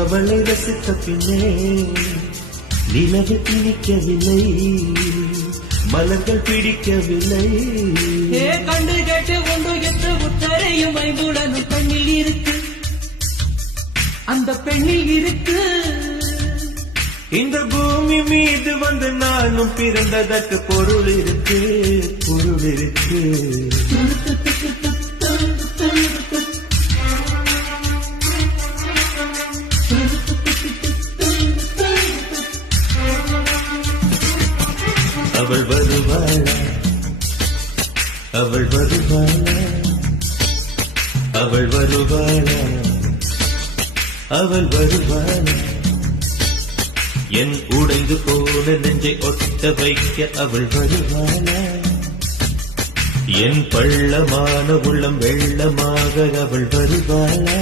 அவளை ரசித்த பின்னே நிலவு திணிக்கவில்லை, மலர்கள் பிடிக்கவில்லை. கண்டு கேட்டு ஒன்று எட்டு உத்தரையும் ஐம்புலனும் பெண்ணில் இருக்கு, அந்த பெண்ணில் இருக்கு. இந்த பூமி மீது வந்து நானும் பிறந்ததற்கு பொருள் இருக்கு, பொருள் இருக்கு. அவள் வருவாளா, அவள் வருவாளா, அவள் வருவாளா, அவள் வருவாளா. என் உடைந்து போன நெஞ்சை ஒட்ட வைக்க அவள் வருவாளா, என் பள்ளமான உள்ளம் வெள்ளமாக அவள் வருவாளா.